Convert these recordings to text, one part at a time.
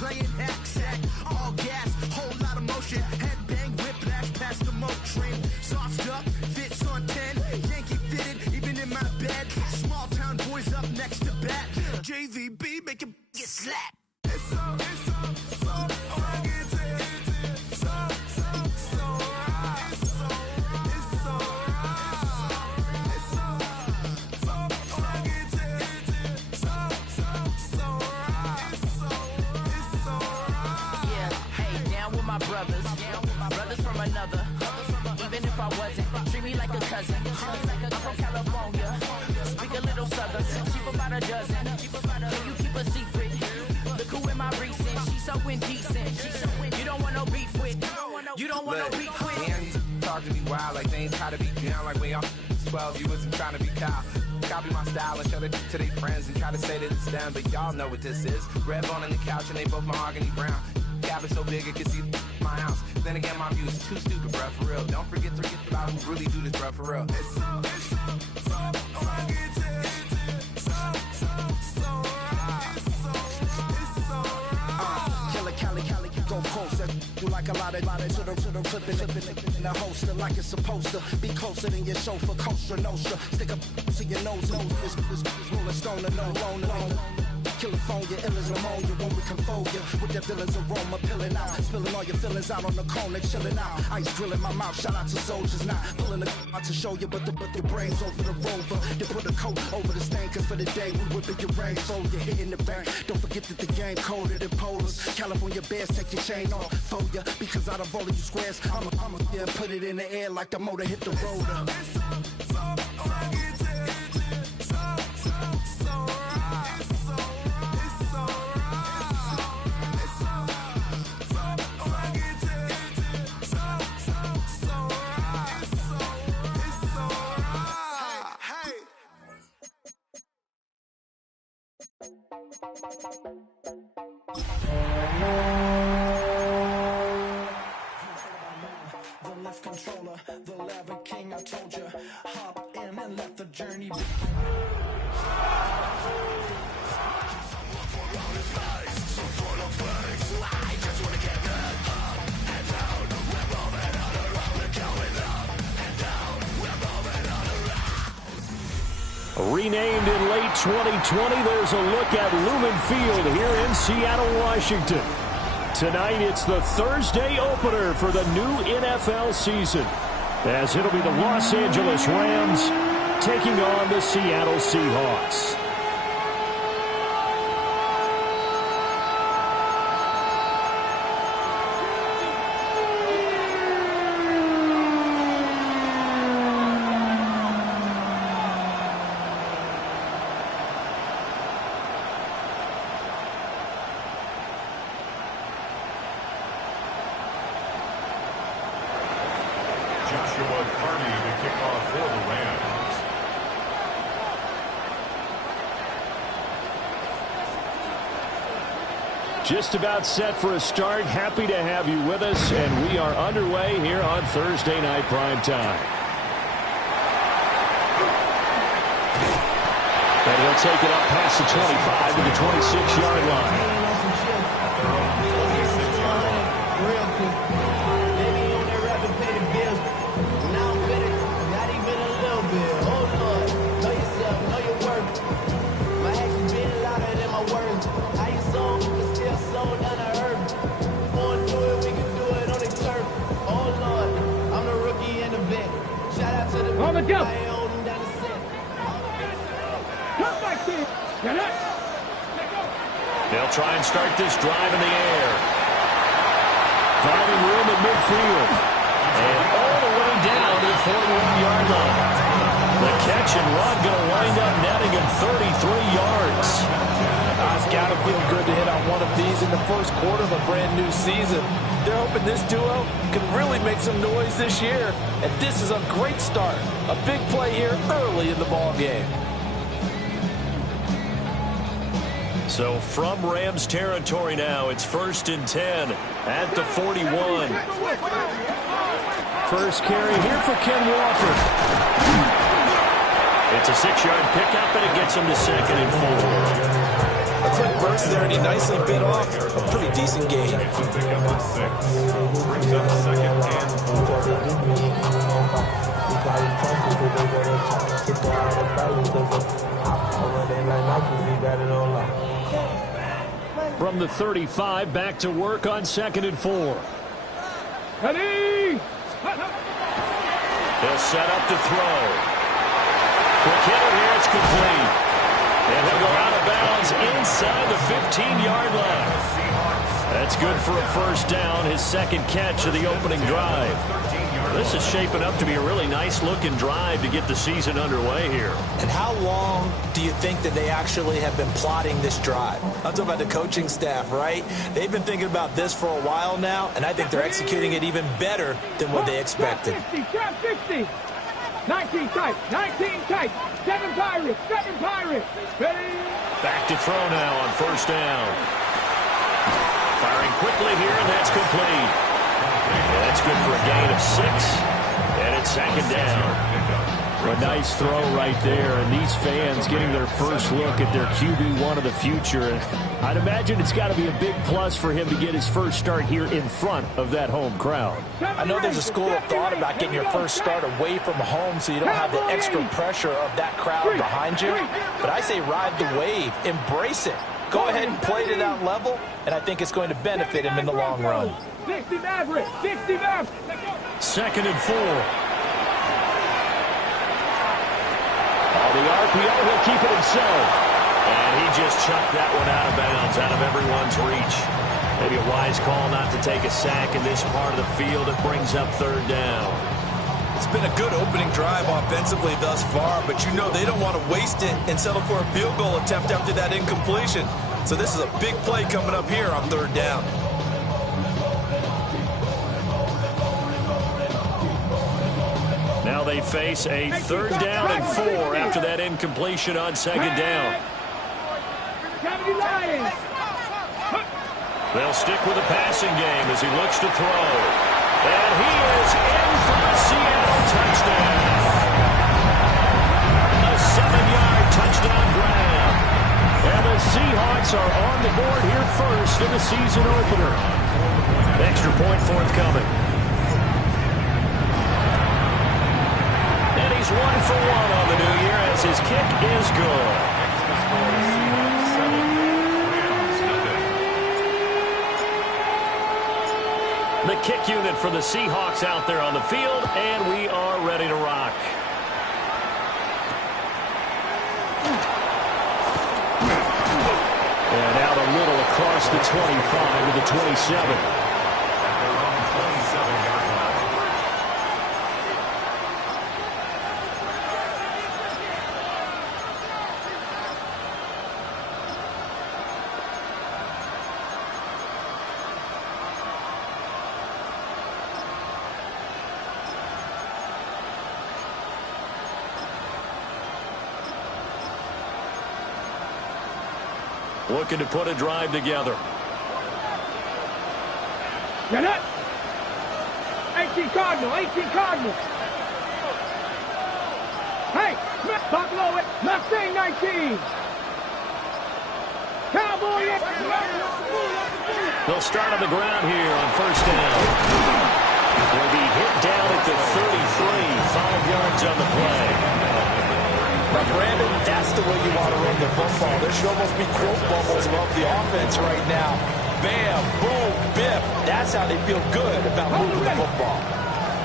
playing hack-sack, all gas, whole lot of motion, head bang, whiplash past the moat train, sauced up, fits on 10, Yankee fitted, even in my bed, small town boys up next to bat, JVB make it get slapped. It's so fucking brothers from another. Even if I wasn't, treat me like a cousin. I'm from California, speak a little southern. Cheap about a dozen. Can you keep a secret? Look who in my recent. She's so indecent. You don't want no beef with. You don't want no beef with. Damn, talk to me wild like they ain't try to be down like we all 12. You wasn't trying to be Kyle. Copy my style and show it to their friends and try to say that it's them, but y'all know what this is. Red bone on the couch and they both mahogany brown. Gap is so big it can see my house. Then again, my view is too stupid, bruh, for real. Don't forget about who really do this, bruh, for real. It's Cali, go closer. You like a lot of to the clipping in the holster like it's supposed to be closer than your chauffeur, Costa Nostra. Stick up to your nose, this rolling stone and no loan. California, ill as pneumonia when we confold you with that villain's aroma, pilling out, spilling all your feelings out on the cone and chilling out. Ice grilling my mouth, shout out to soldiers, not pulling the out to show you, but the brains over the rover. They put a coat over the stain, cause for the day we whipping your rain, so you're hitting the bank. Don't forget that the game colder than polars. California bears, take your chain off for ya, because out of all of you squares, I'ma yeah, put it in the air like the motor hit the roller. The left controller, the lever king, I told you. Hop in and let the journey begin. Renamed in late 2020, there's a look at Lumen Field here in Seattle, Washington. Tonight, it's the Thursday opener for the new NFL season, as it'll be the Los Angeles Rams taking on the Seattle Seahawks. Just about set for a start. Happy to have you with us, and we are underway here on Thursday Night Prime Time. And he'll take it up past the 25 to the 26-yard line. Go. They'll try and start this drive in the air. Finding room at midfield. And all the way down to the 41-yard line. The catch and run going to wind up netting him 33 yards. It's got to feel good to hit on one of these in the first quarter of a brand new season. They're hoping this duo can really make some noise this year. And this is a great start. A big play here early in the ball game. So from Rams territory now, it's 1st and 10 at the 41. First carry here for Ken Walker. It's a 6-yard pickup, and it gets him to 2nd and 4. That's quick burst there, and he nicely bit off a pretty decent gain. From the 35, back to work on 2nd and 4. Ready? He'll set up to throw. Quick hitter here, it's complete. And he'll go out of bounds inside the 15-yard line. That's good for a first down, his second catch of the opening drive. This is shaping up to be a really nice-looking drive to get the season underway here. And how long do you think that they actually have been plotting this drive? I'm talking about the coaching staff, right? They've been thinking about this for a while now, and I think they're executing it even better than what they expected. 60, 19 tight, 19 tight, 7 Pirates, 7 Pirates. Ready? Back to throw now on first down. Firing quickly here, and that's complete. Yeah, that's good for a gain of 6, and it's 2nd down. A nice throw right there, and these fans getting their first look at their QB1 of the future. I'd imagine it's got to be a big plus for him to get his first start here in front of that home crowd. I know there's a school of thought about getting your first start away from home so you don't have the extra pressure of that crowd behind you, but I say ride the wave, embrace it. Go ahead and play to that level, and I think it's going to benefit him in the long run. 60 Maverick, 60 Maverick. 2nd and 4. The RPO, he'll keep it himself. And he just chucked that one out of bounds, out of everyone's reach. Maybe a wise call not to take a sack in this part of the field. It brings up 3rd down. It's been a good opening drive offensively thus far, but you know they don't want to waste it and settle for a field goal attempt after that incompletion. So this is a big play coming up here on 3rd down. Now they face a 3rd down and 4 after that incompletion on 2nd down. They'll stick with the passing game as he looks to throw. And he is in for a Seattle touchdown. A 7-yard touchdown grab. And the Seahawks are on the board here first in the season opener. Extra point forthcoming. And he's 1 for 1 on the new year as his kick is good. The kick unit for the Seahawks out there on the field, and we are ready to rock. And out a little across the 25 to the 27. Looking to put a drive together. Get it. 18 Cardinal, 18 Cardinal. Hey, top low it. Mustang 19. Cowboy. They'll start on the ground here on first down. Will be hit down at the 33, 5 yards on the play. Now, Brandon, that's the way you want to run the football. There should almost be quote bubbles above the offense right now. Bam, boom, biff. That's how they feel good about moving the football.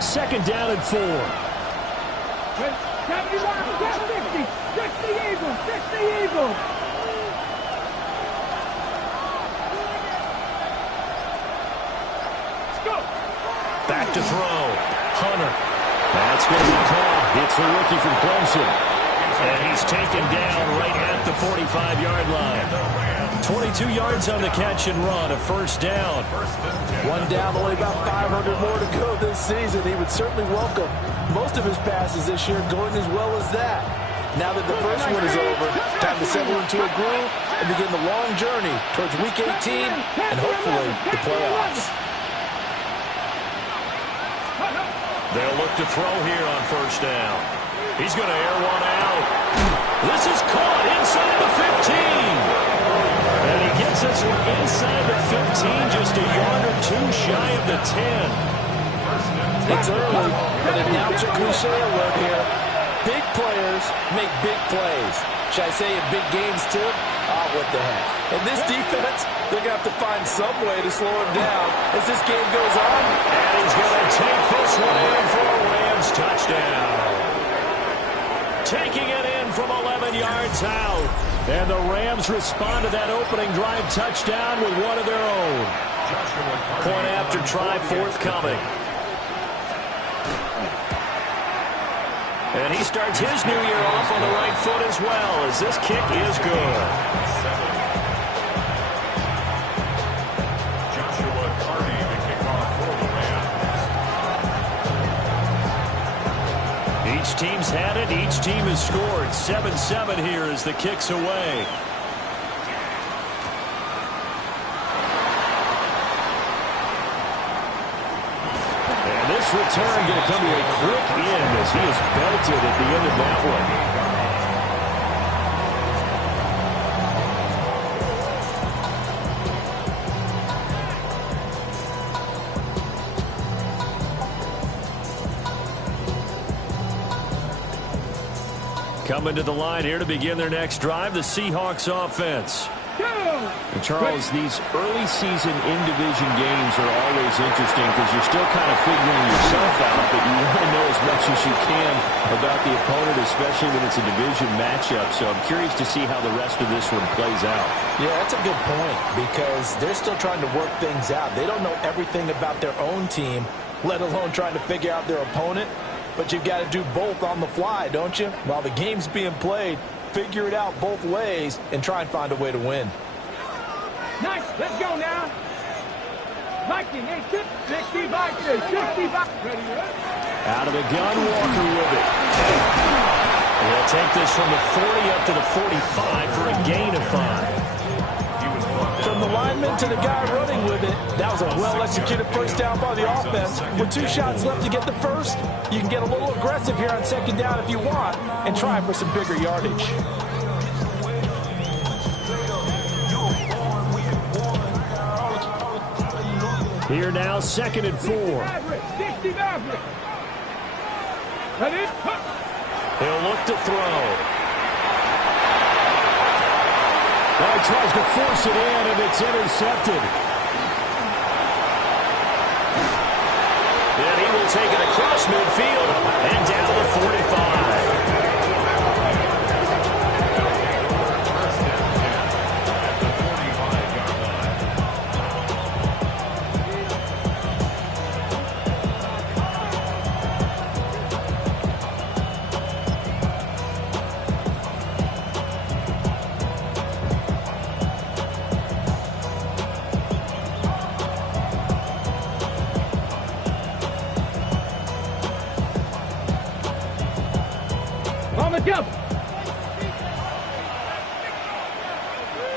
2nd down and 4. 60 Eagles, 60 Eagles. Let's go. Back to throw. Hunter. That's going to be caught. It's the rookie from Clemson. And he's taken down right at the 45-yard line. 22 yards on the catch and run, a first down. One down, only about 500 more to go this season. He would certainly welcome most of his passes this year going as well as that. Now that the first one is over, time to settle into a groove and begin the long journey towards Week 18 and hopefully the playoffs. They'll look to throw here on first down. He's going to air one out. This is caught inside the 15. inside the 15, just a yard or two shy of the 10. It's early, but announcer cliche alert here. Big players make big plays. Should I say in big games too? Oh, what the heck. And this defense, they're going to have to find some way to slow him down as this game goes on. And he's going to take this one in for a Rams touchdown. Taking it in from 11 yards out. And the Rams respond to that opening drive touchdown with one of their own. Point after try forthcoming. And he starts his new year off on the right foot as well, as this kick is good. Each team's had it. Each team has scored. 7-7 here as the kick's away. This return going to come to a quick end as he is belted at the end of that one. Coming to the line here to begin their next drive, the Seahawks offense. And Charles, these early season in-division games are always interesting because you're still kind of figuring yourself out, but you want to know as much as you can about the opponent, especially when it's a division matchup. So I'm curious to see how the rest of this one plays out. Yeah, that's a good point because they're still trying to work things out. They don't know everything about their own team, let alone trying to figure out their opponent. But you've got to do both on the fly, don't you? While the game's being played, figure it out both ways and try and find a way to win. Nice, let's go now. Viking, 65, 65. Out of the gun, Walker with it. They'll take this from the 40 up to the 45 for a gain of 5. From the lineman to the guy running with it, that was a well-executed first down by the offense. With 2 shots left to get the first, you can get a little aggressive here on second down if you want and try for some bigger yardage. Here now, 2nd and 4. He'll look to throw. Well, he tries to force it in, and it's intercepted. And he will take it across midfield and down to the 45.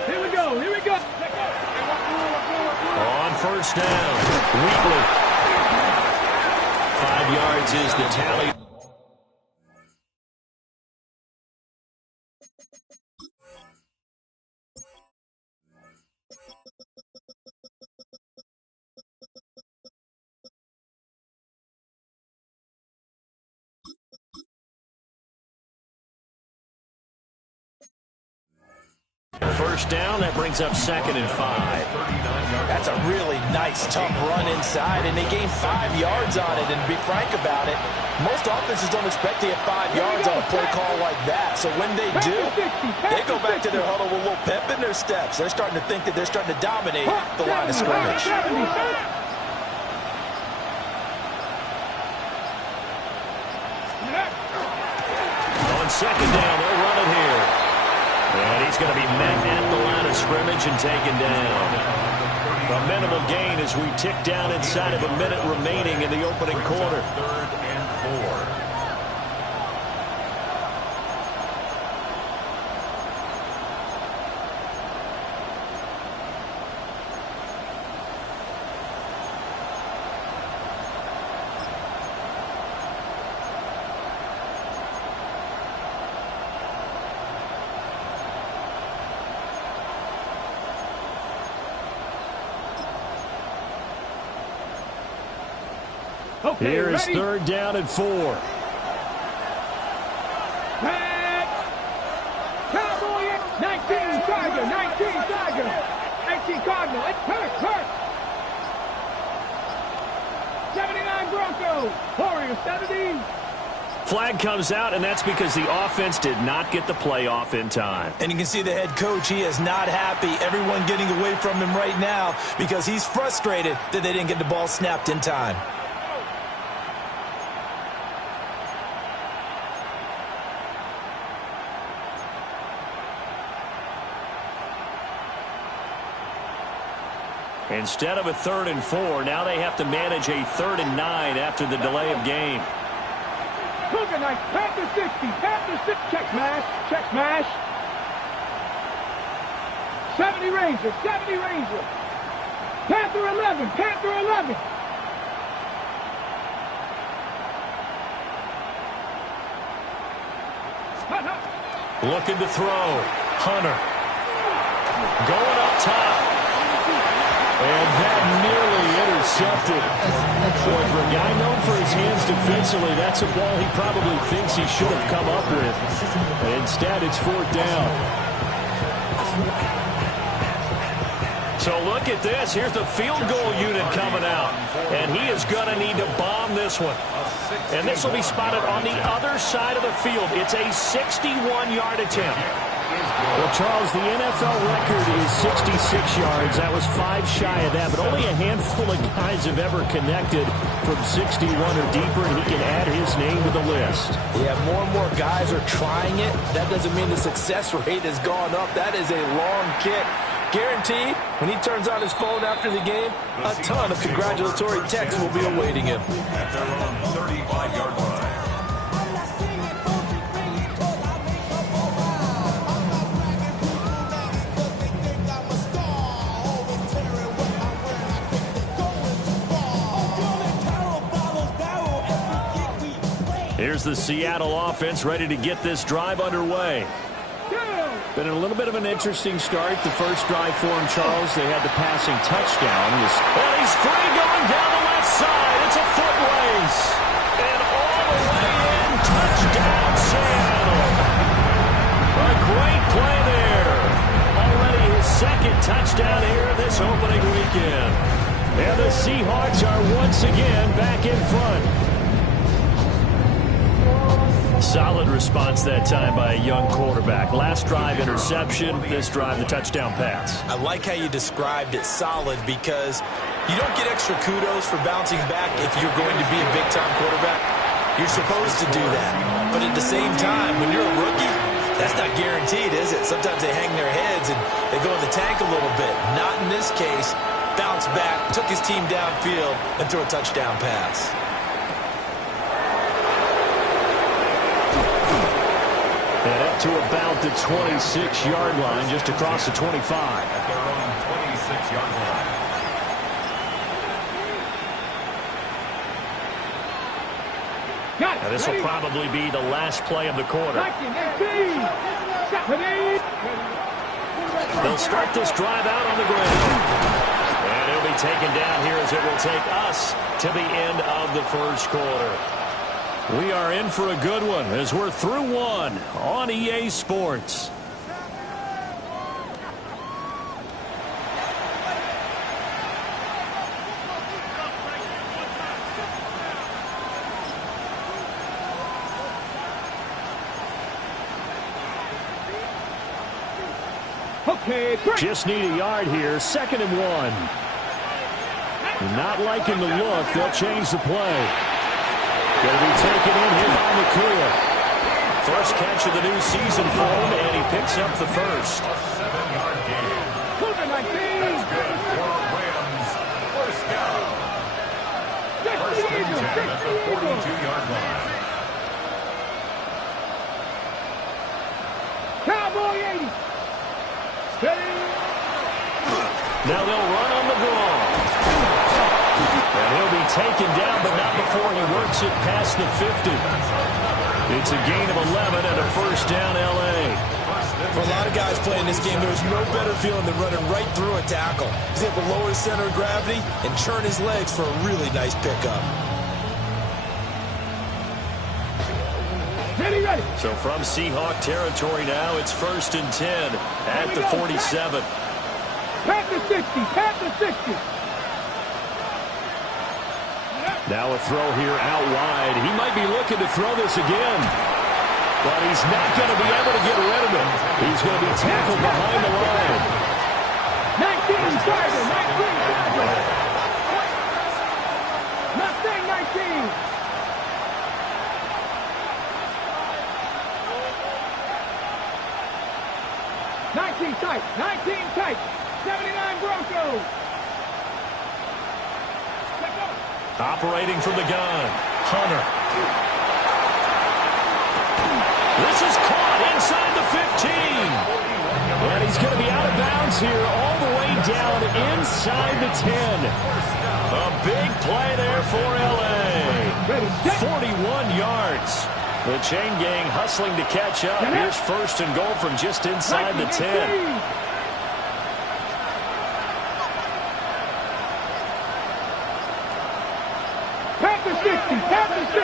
Here we go. On first down, Wheatley. 5 yards is the tally. First down, that brings up 2nd and 5. That's a really nice, tough run inside, and they gained 5 yards on it. And to be frank about it, most offenses don't expect to get 5 yards on a play call like that. So when they do, they go back to their huddle with a little pep in their steps. They're starting to think that they're starting to dominate the line of scrimmage. On second down, they'll run it here. And he's going to be met at the line of scrimmage and taken down. A minimal gain as we tick down inside of a minute remaining in the opening quarter. 3rd and 4. Okay, Here is ready? 3rd down and 4. Back. Cowboy, 19 Tiger, 19 Tiger. 19 Cardinal, it's hurt. 79 Broncos, Warriors 70. Flag comes out, and that's because the offense did not get the play off in time. And you can see the head coach, he is not happy. Everyone getting away from him right now because he's frustrated that they didn't get the ball snapped in time. Instead of a 3rd and 4, now they have to manage a 3rd and 9 after the delay of game. Cougar Knights, Panther 60, Panther 6, check smash. 70 Rangers, Panther 11, Panther 11. Looking to throw. Hunter. Going up top. And that nearly intercepted. Boy, for a guy known for his hands defensively, that's a ball he probably thinks he should have come up with. And instead, it's 4th down. So look at this. Here's the field goal unit coming out. And he is going to need to bomb this one. And this will be spotted on the other side of the field. It's a 61-yard attempt. Well, Charles, the NFL record is 66 yards. That was 5 shy of that, but only a handful of guys have ever connected from 61 or deeper, and he can add his name to the list. Yeah, more and more guys are trying it. That doesn't mean the success rate has gone up. That is a long kick. Guaranteed, when he turns on his phone after the game, a ton of congratulatory texts will be awaiting him. At their own 35-yard line. Here's the Seattle offense ready to get this drive underway. Been a little bit of an interesting start. The first drive for him, Charles, they had the passing touchdown. And he's free going down the left side. It's a foot race. And all the way in, touchdown Seattle. A great play there. Already his 2nd touchdown here this opening weekend. And the Seahawks are once again back in front. Solid response that time by a young quarterback. Last drive, interception. This drive, the touchdown pass. I like how you described it solid because you don't get extra kudos for bouncing back if you're going to be a big-time quarterback. You're supposed to do that. But at the same time, when you're a rookie, that's not guaranteed, is it? Sometimes they hang their heads and they go in the tank a little bit. Not in this case. Bounce back, took his team downfield, and threw a touchdown pass. And up to about the 26-yard line, just across the 25. At their own 26-yard line. Now this will probably be the last play of the quarter. They'll start this drive out on the ground. And it'll be taken down here as it will take us to the end of the first quarter. We are in for a good one as we're through one on EA Sports. Just need a yard here. 2nd and 1. Not liking the look. They'll change the play. Going to be taken in here by McCool. First catch of the new season for him, and he picks up the first. A 7-yard gain. That's good for Rams. First down. First and 10 at the 42-yard line. Cowboy 80. Now they'll run on the draw. And he'll be taken down, but not before he works it past the 50. It's a gain of 11 and a first down, L.A. For a lot of guys playing this game, there's no better feeling than running right through a tackle. He's able to lower his center of gravity and churn his legs for a really nice pickup. Ready. So from Seahawk territory now, it's 1st and 10 at the 47. Pat the 60. Pat the 60. Now a throw here out wide. He might be looking to throw this again. But he's not going to be able to get rid of it. He's going to be tackled behind the line. 19 Tiger. 19 Tiger. Mustang 19. Tight, 19 tight, 79 Broncos. Operating from the gun, Hunter. This is caught inside the 15. And he's going to be out of bounds here all the way down inside the 10. A big play there for L.A. 41 yards. The chain gang hustling to catch up. Here's 1st and goal from just inside the 10. Pat the 60. Pat the 60.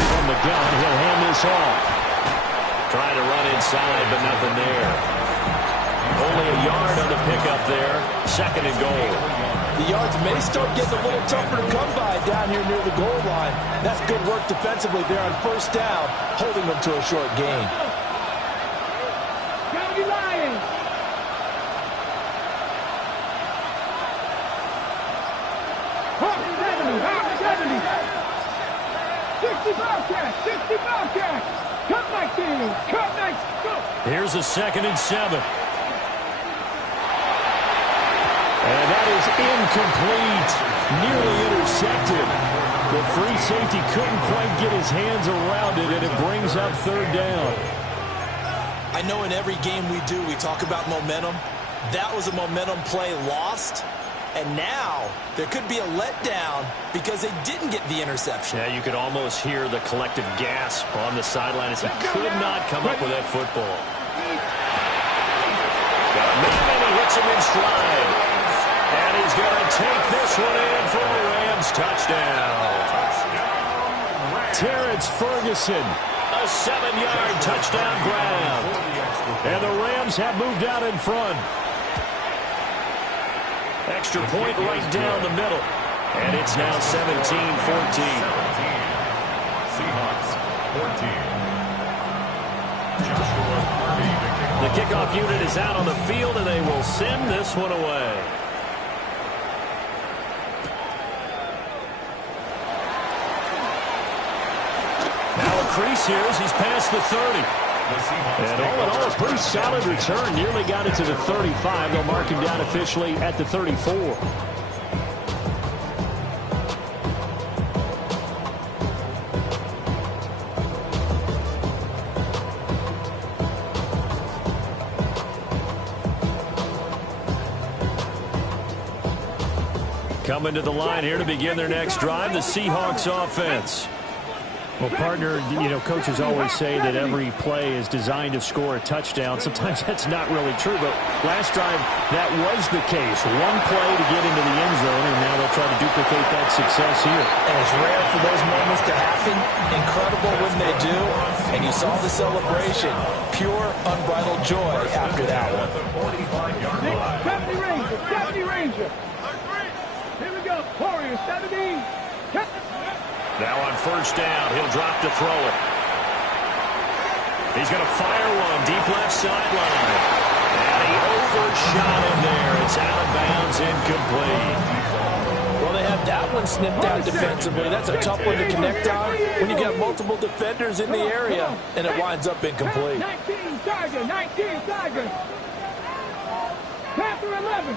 From the gun, he'll hand this off. Trying to run inside, but nothing there. Only a yard on the pickup there. 2nd and goal. The yards may start getting a little tougher to come by down here near the goal line. That's good work defensively there on 1st down, holding them to a short gain. County Lions. Hawk 70. 60 Bobcats. 60 Bobcats. Cut 19. Cut 19. Go. Here's a 2nd and 7. And that is incomplete. Nearly intercepted. The free safety couldn't quite get his hands around it, and it brings up 3rd down. I know in every game we do, we talk about momentum. That was a momentum play lost. And now there could be a letdown because they didn't get the interception. Yeah, you could almost hear the collective gasp on the sideline as he could not come up with that football. Got a man, and he hits him in stride. And he's going to take this one in for a Rams touchdown. Terrence Ferguson, a 7-yard touchdown grab. And the Rams have moved out in front. Extra point right down the middle. And it's now 17-14. Seahawks 14. The kickoff unit is out on the field, and they will send this one away. Crease here as he's past the 30. And all in all, a pretty solid return. Nearly got it to the 35. They'll mark him down officially at the 34. Coming to the line here to begin their next drive, the Seahawks offense. Well, partner, coaches always say that every play is designed to score a touchdown. Sometimes that's not really true, but last drive, that was the case. One play to get into the end zone, and now they'll try to duplicate that success here. And it's rare for those moments to happen. Incredible when they do. And you saw the celebration. Pure, unbridled joy after that one. 70 Ranger. Here we go. Warriors, 70. Now on 1st down, he'll drop to throw it. He's going to fire one deep left sideline. And he overshot him there. It's out of bounds, incomplete. Well, they had that one snipped out defensively. That's a tough one to connect on when you got multiple defenders in the area, and it winds up incomplete. 19 Tiger. Panther 11.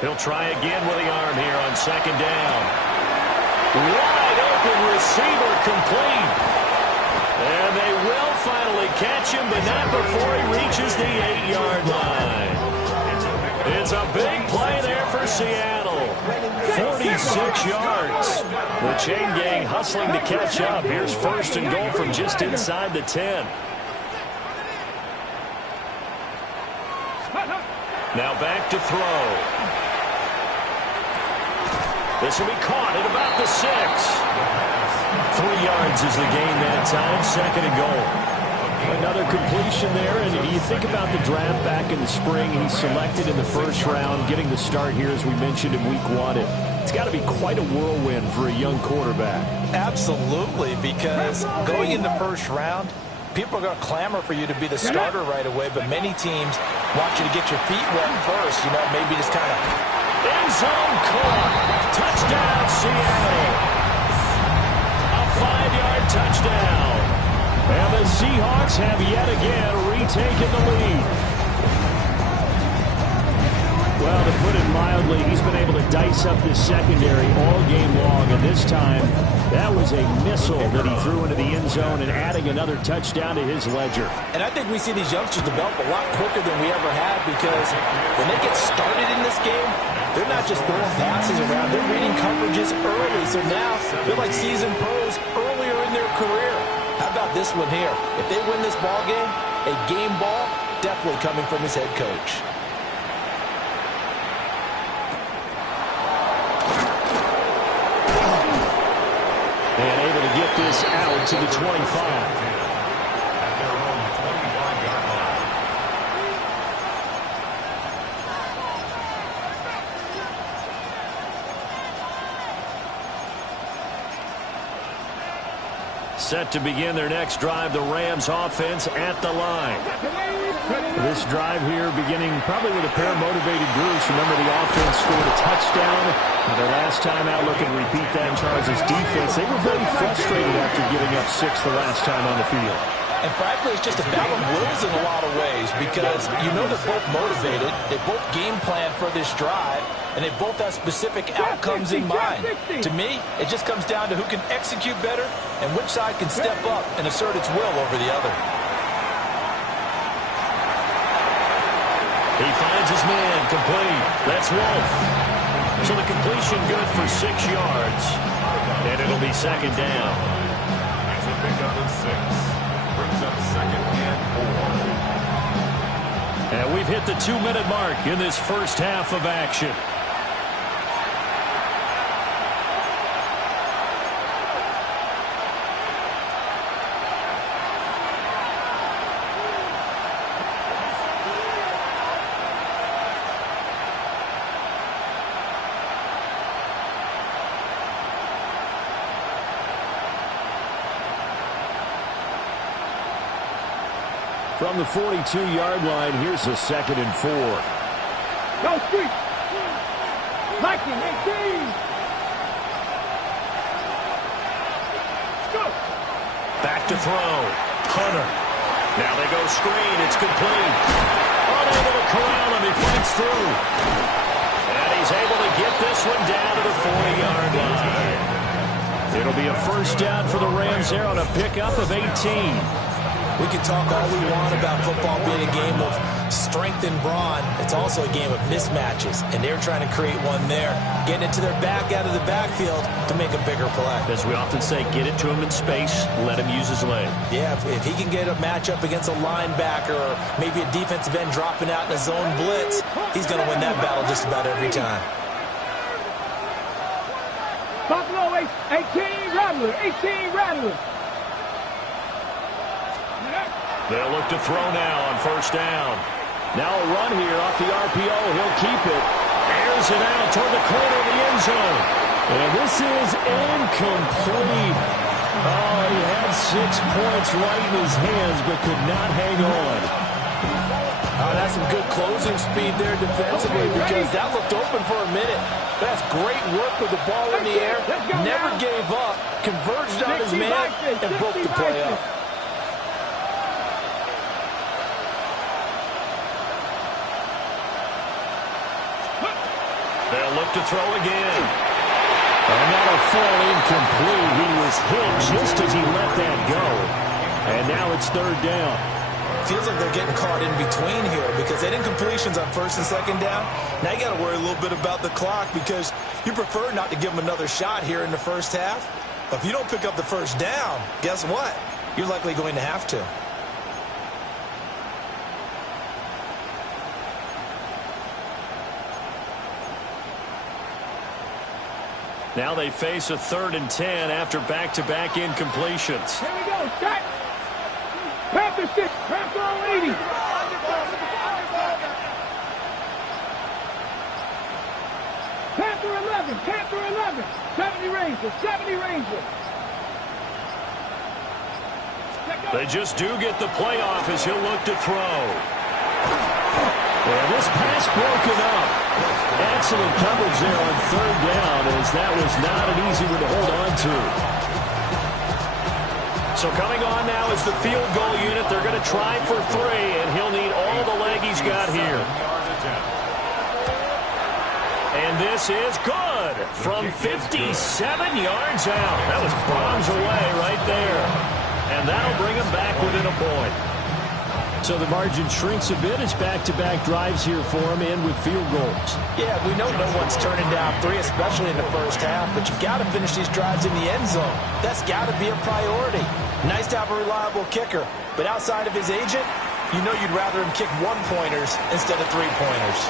He'll try again with the arm here on 2nd down. Wide open receiver complete. And they will finally catch him, but not before he reaches the 8-yard line. It's a big play there for Seattle. 46 yards. The chain gang hustling to catch up. Here's 1st and goal from just inside the 10. Now back to throw. This will be caught at about the 6. 3 yards is the gain that time. 2nd and goal. Another completion there, and you think about the draft back in the spring. He's selected in the first round, getting the start here, as we mentioned in week 1. It's got to be quite a whirlwind for a young quarterback. Absolutely, because going in the first round, people are going to clamor for you to be the starter right away, but many teams want you to get your feet wet first, maybe just kind of... End zone caught. Touchdown, Seattle. A 5-yard touchdown. And the Seahawks have yet again retaken the lead. Well, to put it mildly, he's been able to dice up this secondary all game long, and this time that was a missile that he threw into the end zone and adding another touchdown to his ledger. And I think we see these youngsters develop a lot quicker than we ever had, because when they get started in this game, they're not just throwing passes around, they're reading coverages early. So now they're like seasoned pros earlier in their career. How about this one here? If they win this ball game, a game ball, definitely coming from his head coach. And able to get this out to the 25. Set to begin their next drive, the Rams offense at the line. This drive here beginning probably with a pair of motivated Bruce. Remember, the offense scored a touchdown. Their last time out, looking to repeat that in Charles' defense. They were very frustrated after giving up 6 the last time on the field. And frankly, it's just a battle of wills in a lot of ways, because they're both motivated. They both game plan for this drive, and they both have specific outcomes in mind. To me, it just comes down to who can execute better and which side can step up and assert its will over the other. He finds his man, complete. That's Wolf. So the completion good for 6 yards, and it'll be 2nd down. It's a pick up of 6. Brings up 2nd and 4. And we've hit the 2-minute mark in this first half of action. From the 42-yard line, here's a 2nd and 4. Go street. Mikey, 18. Go. Back to throw. Hunter. Now they go screen. It's complete. Unable to corral him. He fights through. And he's able to get this one down to the 40-yard line. It'll be a first down for the Rams there on a pickup of 18. We can talk all we want about football being a game of strength and brawn. It's also a game of mismatches, and they're trying to create one there, getting it to their back out of the backfield to make a bigger play. As we often say, get it to him in space, let him use his leg. Yeah, if he can get a matchup against a linebacker or maybe a defensive end dropping out in a zone blitz, he's going to win that battle just about every time. Buffalo 18 Rattler, 18 Rattler. They'll look to throw now on first down. Now a run here off the RPO. He'll keep it. Airs it out toward the corner of the end zone. And this is incomplete. Oh, he had 6 points right in his hands, but could not hang on. Oh, that's some good closing speed there defensively, because that looked open for a minute. That's great work with the ball in the air. Never gave up. Converged on his man and broke the play up. They'll look to throw again. And that'll fall incomplete. He was hit just as he let that go. And now it's 3rd down. Feels like they're getting caught in between here, because they didn't completions on 1st and 2nd down. Now you got to worry a little bit about the clock, because you prefer not to give them another shot here in the first half. But if you don't pick up the first down, guess what? You're likely going to have to. Now they face a 3rd and 10 after back-to-back incompletions. Here we go, Scott. Panther 6, Panther 80. Panther 11, Panther 11. 70 Rangers, 70 Rangers. They just do get the playoff as he'll look to throw. And this pass broken up. Excellent coverage there on 3rd down, as that was not an easy one to hold on to. So coming on now is the field goal unit. They're going to try for 3, and he'll need all the leg he's got here. And this is good from 57 yards out. That was bombs away right there. And that'll bring him back within a point. So the margin shrinks a bit as back-to-back drives here for him, and with field goals. Yeah, we know no one's turning down 3, especially in the first half, but you got to finish these drives in the end zone. That's got to be a priority. Nice to have a reliable kicker, but outside of his agent, you know you'd rather him kick 1-pointers instead of 3-pointers.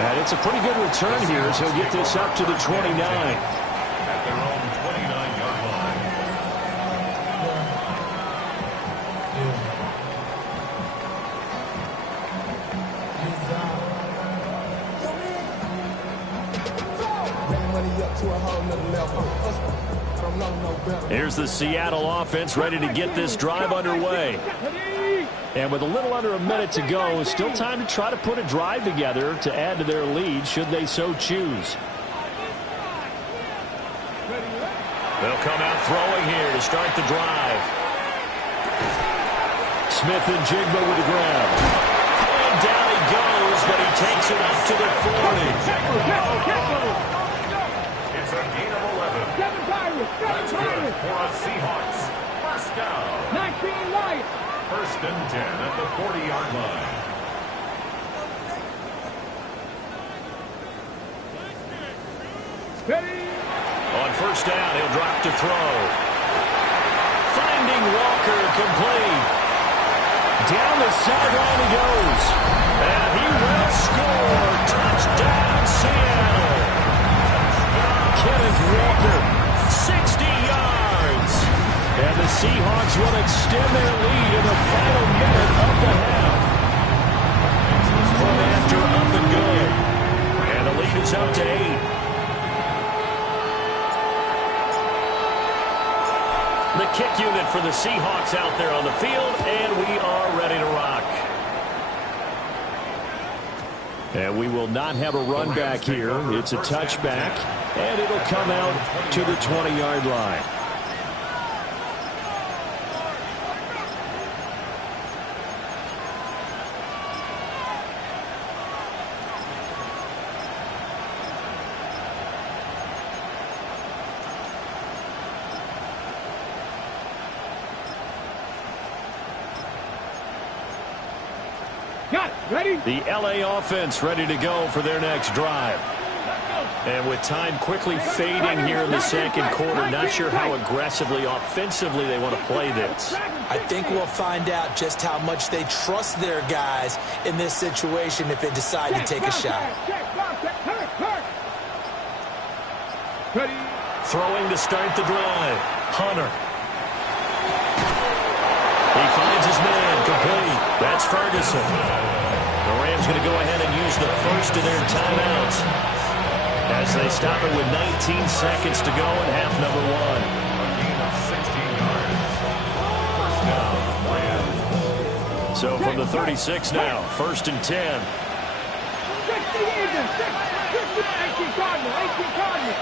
And it's a pretty good return here as he'll get this up to the 29. At their own 29-yard line. Here's the Seattle offense ready to get this drive underway. And with a little under a minute to go, still time to try to put a drive together to add to their lead should they so choose. They'll come out throwing here to start the drive. Smith and Jigba with the grab. And down he goes, but he takes it up to the 40. It's a gain of 11. 7 Pirates, 7 That's good Pirates. for a Seahawks. First down. 19 Lions. 1st and 10 at the 40-yard line. Ready. On 1st down, he'll drop to throw. Finding Walker complete. Down the sideline he goes. And he will score. Touchdown, Seattle. Kenneth Walker, 60 yards. And the Seahawks will extend their lead in the final minute of the half. From after up and good. And the lead is up to 8. The kick unit for the Seahawks out there on the field, and we are ready to rock. And we will not have a run back here. It's a touchback, and it'll come out to the 20-yard line. Got it. Ready? The LA offense ready to go for their next drive. And with time quickly fading here in the second quarter, not sure how aggressively, offensively they want to play this. I think we'll find out just how much they trust their guys in this situation if they decide to take a shot. Ready? Throwing to start the drive. Hunter. He finds his man complete. That's Ferguson. The Rams going to go ahead and use the first of their timeouts as they stop it with 19 seconds to go in half number 1. A gain of 16 yards. First down, Rams. So from the 36 now, 1st and 10. 60 Eagles, 18 Cardinals, 18 Cardinals.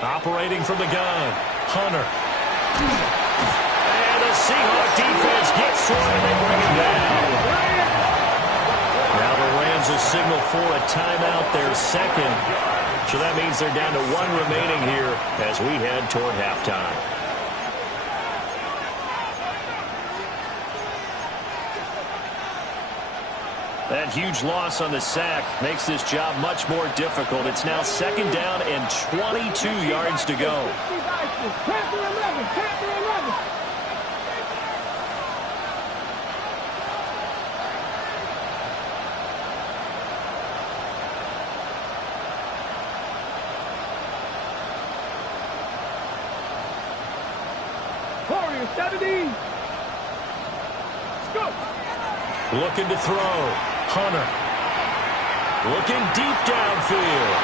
Operating from the gun, Hunter. And the Seahawk defense gets to him and they bring him down. Now the Rams will signal for a timeout, their second. So that means they're down to 1 remaining here as we head toward halftime. That huge loss on the sack makes this job much more difficult. It's now 2nd down and 22 yards to go. Panther 11, Panther 11. Pirates, 70. Go. Looking to throw. Hunter. Looking deep downfield.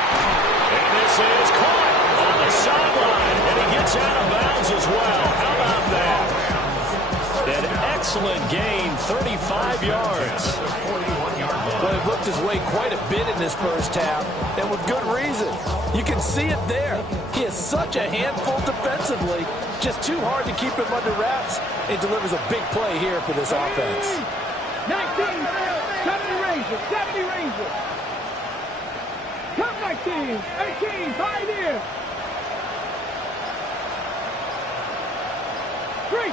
And this is caught on the sideline. And he gets out of bounds as well. How about that? An excellent gain, 35 yards. Well, he worked his way quite a bit in this first half, and with good reason. You can see it there. He is such a handful defensively. Just too hard to keep him under wraps. He delivers a big play here for this offense. 19, 70 Rangers, 70 Rangers. Come 19, 18, Pioneer. 3.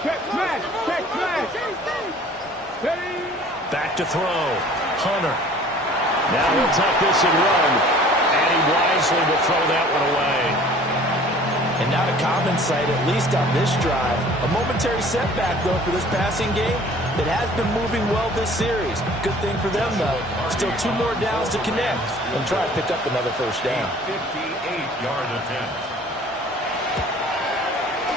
Check smash. Ready. Back to throw. Hunter. Now he'll tuck this and run. And he wisely will throw that one away. And not a common sight, at least on this drive. A momentary setback, though, for this passing game that has been moving well this series. Good thing for them, though. Still 2 more downs to connect and try to pick up another first down. 58-yard attempt.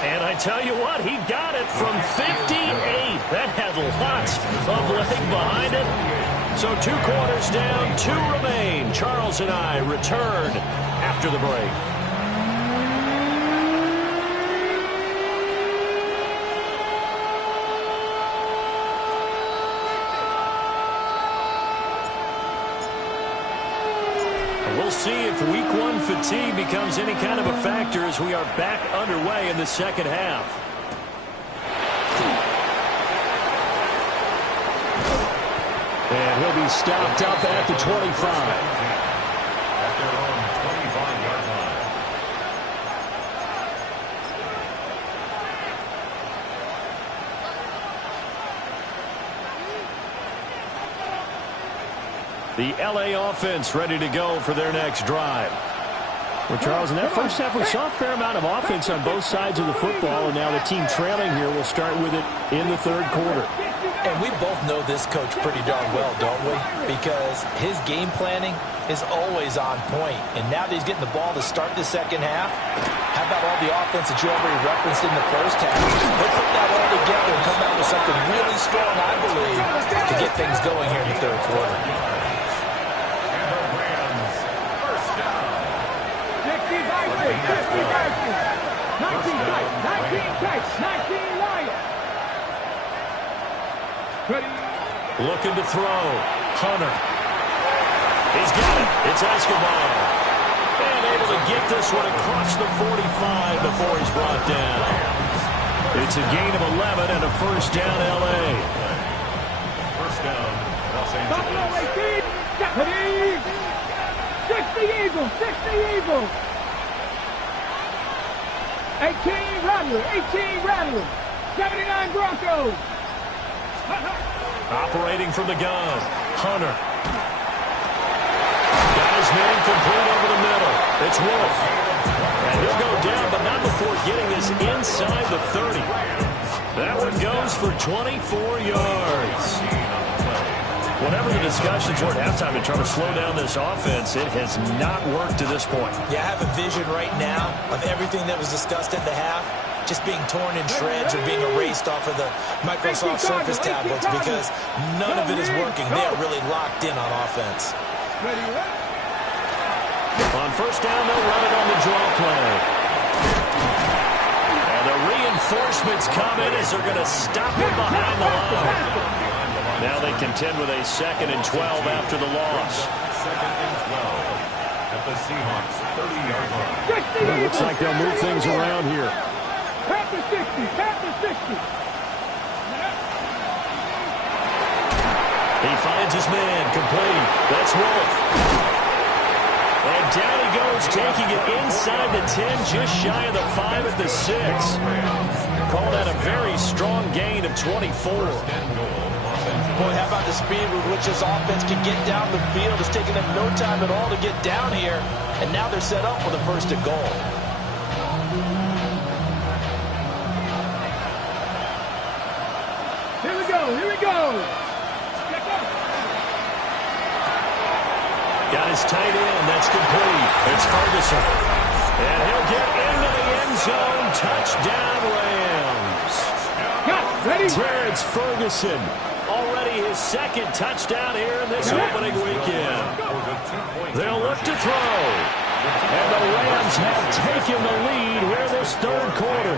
And I tell you what, he got it from 58. That had lots of leg behind it. So 2 quarters down, 2 remain. Charles and I return after the break. We'll see if week 1 fatigue becomes any kind of a factor as we are back underway in the second half. And he'll be stopped up at the 25. At their own 25-yard line. The LA offense ready to go for their next drive. Well, Charles, in that first half, we saw a fair amount of offense on both sides of the football, and now the team trailing here will start with it in the third quarter. And we both know this coach pretty darn well, don't we? Because his game planning is always on point. And now that he's getting the ball to start the second half, how about all the offense that you already referenced in the first half? He'll put that all together and come out with something really strong, I believe, to get things going here in the third quarter. And the Rams, first down. 19 Lions. Ready. Looking to throw. Hunter. He's got it. It's Escobar. And able to get this one across the 45 before he's brought down. It's a gain of 11 and a first down, LA. First down, Los Buffalo Angeles. 18. Ready. 60 Eagles. 60 Eagles. 18 Rattlers. 79 Broncos. Operating from the gun. Hunter. Got his man complete over the middle. It's Wolf. And he'll go down, but not before getting this inside the 30. That one goes for 24 yards. Whatever the discussions were at halftime to try to slow down this offense, it has not worked to this point. Yeah, I have a vision right now of everything that was discussed at the half just being torn in shreds or being erased off of the Microsoft Surface tablets because none of it is working. They are really locked in on offense. On first down, they'll run it on the draw play. And the reinforcements come in as they're going to stop him behind the line. Now they contend with a 2nd and 12 after the loss. 2nd and 12 at the Seahawks 30-yard line. It looks like they'll move things around here. Panther 60. He finds his man complete. That's Wolf. And down he goes, taking it inside the 10, just shy of the 5 at the 6. Call that a very strong gain of 24. Boy, how about the speed with which this offense can get down the field? It's taken them no time at all to get down here, and now they're set up with a 1st and goal. Here we go. Got his tight end. That's complete. It's Ferguson. And he'll get into the end zone. Touchdown, Rams. Ready? Terrence Ferguson, already his second touchdown here in this opening weekend. They'll look to throw. And the Rams have taken the lead here this third quarter.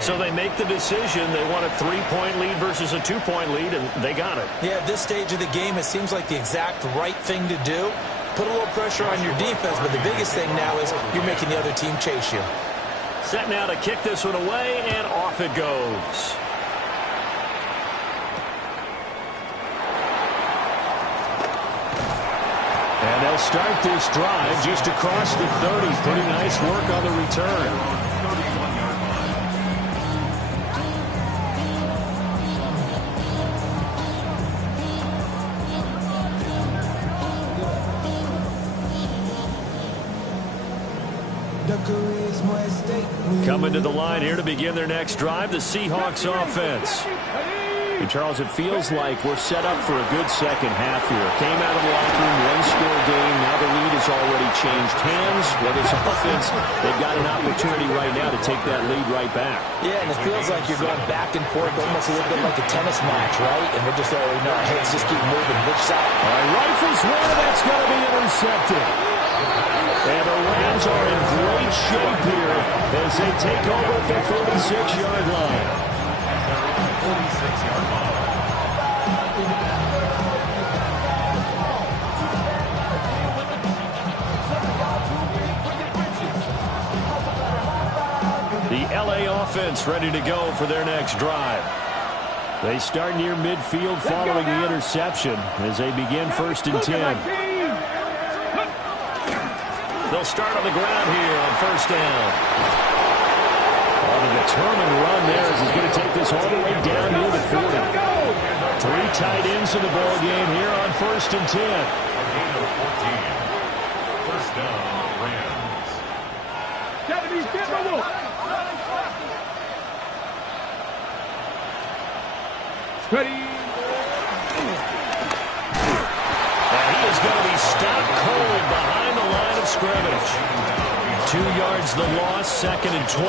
So they make the decision. They want a 3-point lead versus a 2-point lead, and they got it. Yeah, at this stage of the game, it seems like the exact right thing to do. Put a little pressure on your defense, but the biggest thing now is you're making the other team chase you. Set now to kick this one away, and off it goes. And they'll start this drive just across the 30. Pretty nice work on the return. Coming to the line here to begin their next drive, the Seahawks offense. And Charles, it feels like we're set up for a good second half here. Came out of the locker room, one-score game. Now the lead has already changed hands. Whether it's offense, they've got an opportunity right now to take that lead right back. Yeah, and it feels like you're going back and forth, almost a little bit like a tennis match, right? And we're just already know our heads just keep moving. Which side? All right, rifles one. That's going to be intercepted. And the Rams are in great shape here as they take over at the 46-yard line. 46-yard line. The LA offense ready to go for their next drive. They start near midfield following the interception as they begin 1st and 10. They'll start on the ground here on 1st down. On a determined run there as he's going to take this all the way down near the 40. 3 tight ends in the ball game here on 1st and 10. First down, Rams. Ready? And he is going to be stopped cold behind the line of scrimmage. 2 yards the loss, 2nd and 12.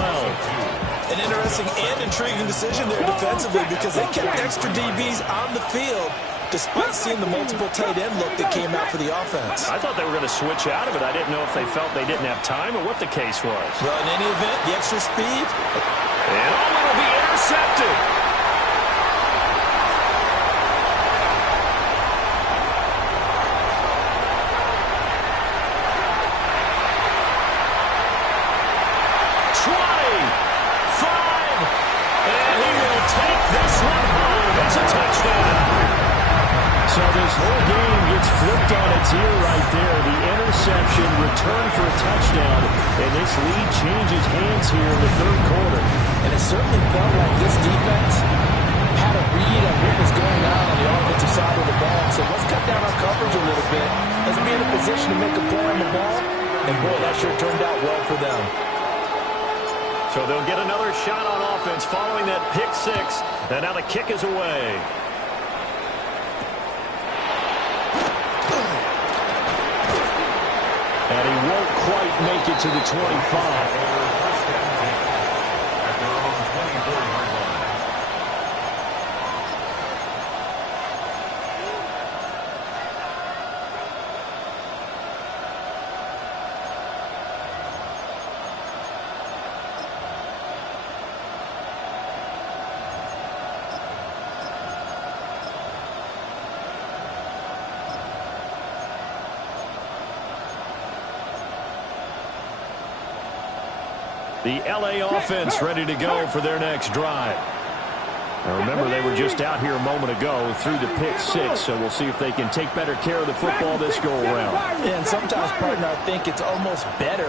An interesting and intriguing decision there defensively because they kept extra DBs on the field despite seeing the multiple tight end look that came out for the offense. I thought they were going to switch out of it. I didn't know if they felt they didn't have time or what the case was. Well, in any event, the extra speed. And it'll be intercepted. So this whole game gets flipped on its ear right there. The interception, return for a touchdown, and this lead changes hands here in the 3rd quarter. And it certainly felt like this defense had a read on what was going on the offensive side of the ball. So let's cut down our coverage a little bit. Let's be in a position to make a play on the ball. And, boy, that sure turned out well for them. So they'll get another shot on offense following that pick 6. And now the kick is away. And he won't quite make it to the 25. The LA offense ready to go for their next drive. Now remember, they were just out here a moment ago through the pick 6, so we'll see if they can take better care of the football this go-around. Yeah, and sometimes, partner, I think it's almost better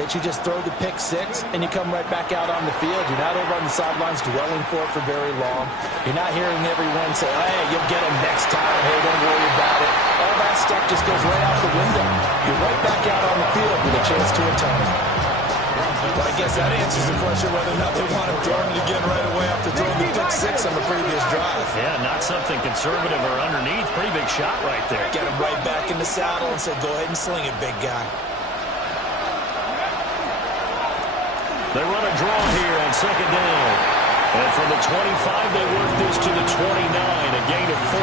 that you just throw the pick 6 and you come right back out on the field. You're not over on the sidelines dwelling for it for very long. You're not hearing everyone say, hey, you'll get them next time. Hey, don't worry about it. All that stuff just goes right out the window. You're right back out on the field with a chance to atone. But I guess that answers the question whether or not they want him throwing it again right away after throwing the pick 6 on the previous drive. Yeah, not something conservative or underneath. Pretty big shot right there. Get him right back in the saddle and say, go ahead and sling it, big guy. They run a draw here on second down. And from the 25, they work this to the 29, a gain of 4.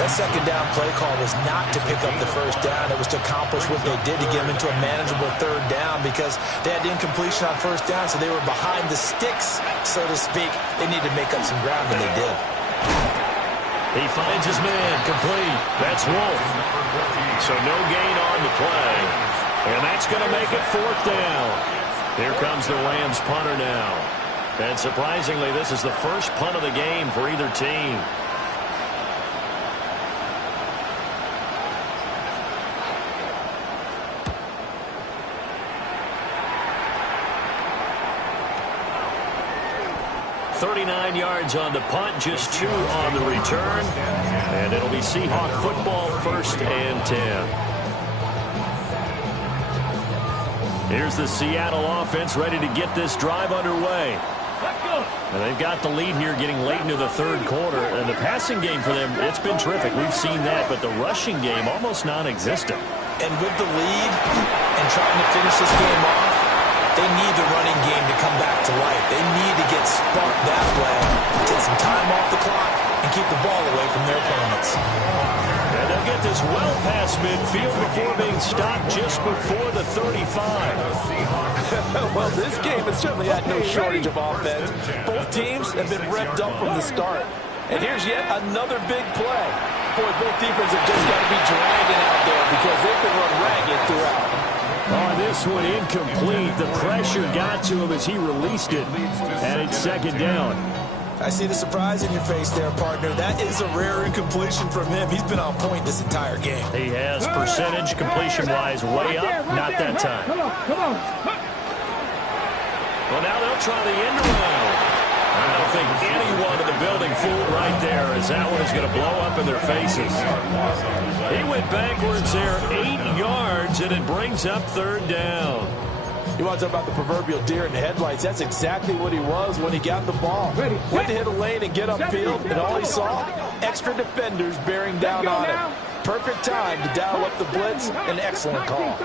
That second down play call was not to pick up the first down. It was to accomplish what they did to get them into a manageable third down because they had incompletion on first down, so they were behind the sticks, so to speak. They needed to make up some ground, and they did. He finds his man, complete. That's Wolf. So no gain on the play. And that's going to make it fourth down. Here comes the Rams punter now. And surprisingly, this is the first punt of the game for either team. .39 yards on the punt, just 2 on the return. And it'll be Seahawk football, 1st and 10. Here's the Seattle offense ready to get this drive underway. And they've got the lead here getting late into the third quarter. And the passing game for them, it's been terrific. We've seen that, but the rushing game almost non-existent. And with the lead and trying to finish this game off, they need the running game to come back to life. They need to get sparked that way, take some time off the clock, and keep the ball away from their opponents. And they'll get this well past midfield before being stopped just before the 35. Well, this game has certainly had no shortage of offense. Both teams have been revved up from the start. And here's yet another big play. Boy, both defenses have just got to be dragging out there because they've been run ragged throughout. Oh, this one incomplete. The pressure got to him as he released it. And it's second down. I see the surprise in your face there, partner. That is a rare incompletion from him. He's been on point this entire game. He has percentage completion-wise way up. Not that time. Come on. Well, now they'll try the end around. I don't think anyone in the building fooled right there, as that one is going to blow up in their faces. He went backwards there 8 yards, and it brings up third down. You want to talk about the proverbial deer in the headlights? That's exactly what he was when he got the ball. Went to hit a lane and get upfield, and all he saw, extra defenders bearing down on him. Perfect time to dial up the blitz. An excellent call.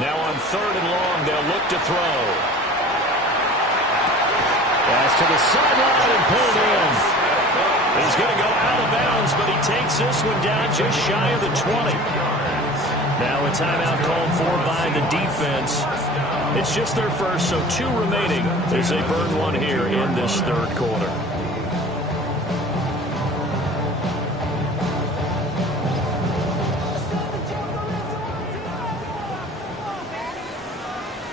Now on third and long, they'll look to throw. Pass to the sideline and pulled in. He's going to go out of bounds, but he takes this one down just shy of the 20. Now a timeout called for by the defense. It's just their first, so 2 remaining as they burn one here in this third quarter.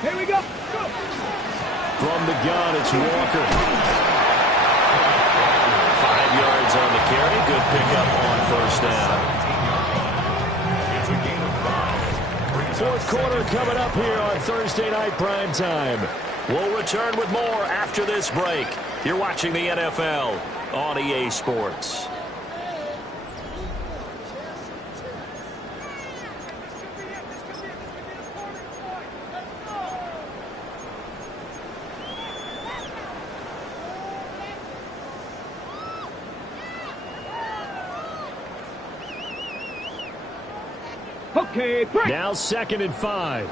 Here we go. From the gun, it's Walker. 5 yards on the carry. Good pickup on first down. Fourth quarter coming up here on Thursday Night Prime Time. We'll return with more after this break. You're watching the NFL on EA Sports. Okay, break. Now 2nd and 5.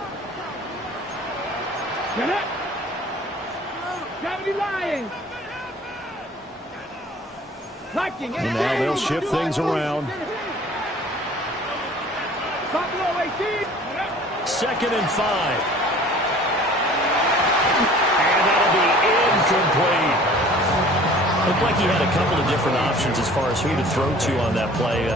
Get it. Gravity Lions. Liking it. And now they'll shift things around. Buffalo 18. 2nd and 5. And that'll be incomplete. Looked like he had a couple of different options as far as who to throw to on that play.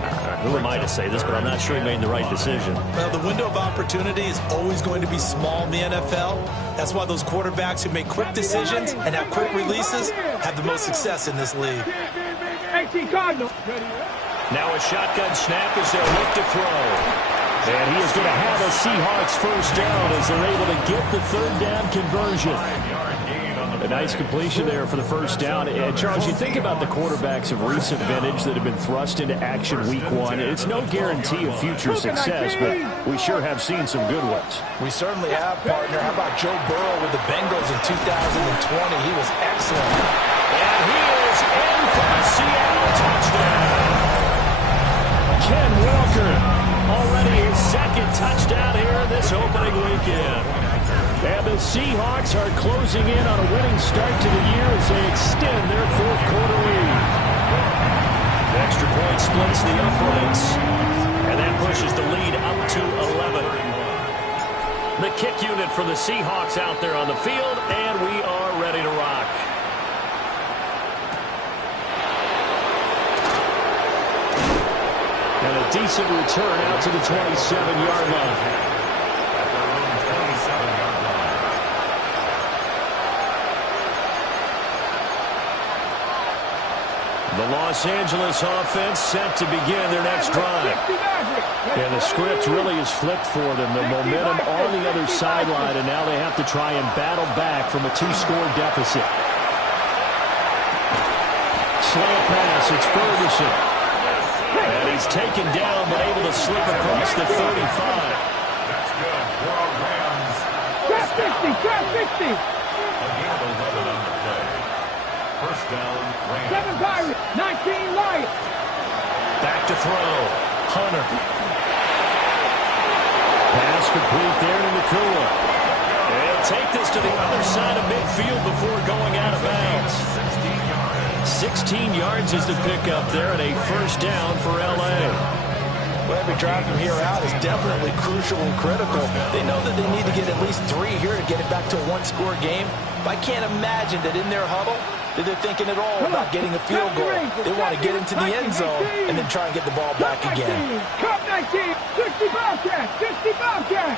Who am I to say this, but I'm not sure he made the right decision. Well, the window of opportunity is always going to be small in the NFL. That's why those quarterbacks who make quick decisions and have quick releases have the most success in this league. 18 Cardinals. Now a shotgun snap as they'll look to throw. And he is going to have a Seahawks first down as they're able to get the third down conversion. A nice completion there for the first down. And Charles, you think about the quarterbacks of recent vintage that have been thrust into action week 1. It's no guarantee of future success, but we sure have seen some good ones. We certainly have, partner. How about Joe Burrow with the Bengals in 2020? He was excellent. And he is in for a Seattle touchdown. Ken Walker, already his 2nd touchdown here this opening weekend. And the Seahawks are closing in on a winning start to the year as they extend their fourth quarter lead. The extra point splits the uprights, and that pushes the lead up to 11. The kick unit for the Seahawks out there on the field, and we are ready to rock. And a decent return out to the 27-yard line. The Los Angeles offense set to begin their next drive. And the script really is flipped for them. The momentum on the other sideline, and now they have to try and battle back from a 2-score deficit. Slant pass, it's Ferguson. And he's taken down, but able to slip across the 35. That's good for Rams. Trap 60. A gain of 11 on the play. First down, Rams. 7 Pirates, 19 Lions. Back to throw. Hunter. Pass complete there to Nakua. They'll take this to the other side of midfield before going out of bounds. 16 yards is the pickup there, and a first down for L.A. Well, every drive from here out is definitely crucial and critical. They know that they need to get at least 3 here to get it back to a one-score game. But I can't imagine that in their huddle that they're thinking at all about getting a field goal. They want to get into the end zone and then try and get the ball back again. Cup 19, 60 Bobcats, 60 Bobcats.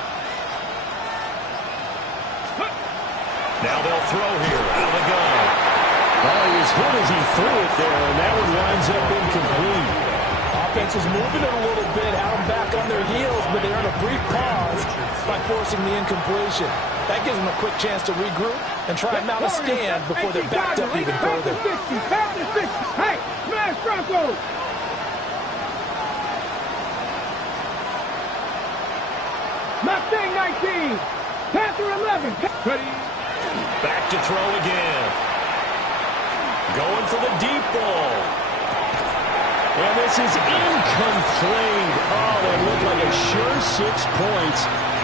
Now they'll throw here out of the gun. Oh, he was hit as he threw it there, and that one winds up incomplete. Offense is moving it a little bit, had them back on their heels, but they earn a brief pause by forcing the incompletion. That gives them a quick chance to regroup and try and mount a stand before they're backed up even further. Hey, smash Broncos! Mustang 19, Panther 11. Ready? Back to throw again. Going for the deep ball. And this is incomplete. Oh, that looked like a sure 6 points,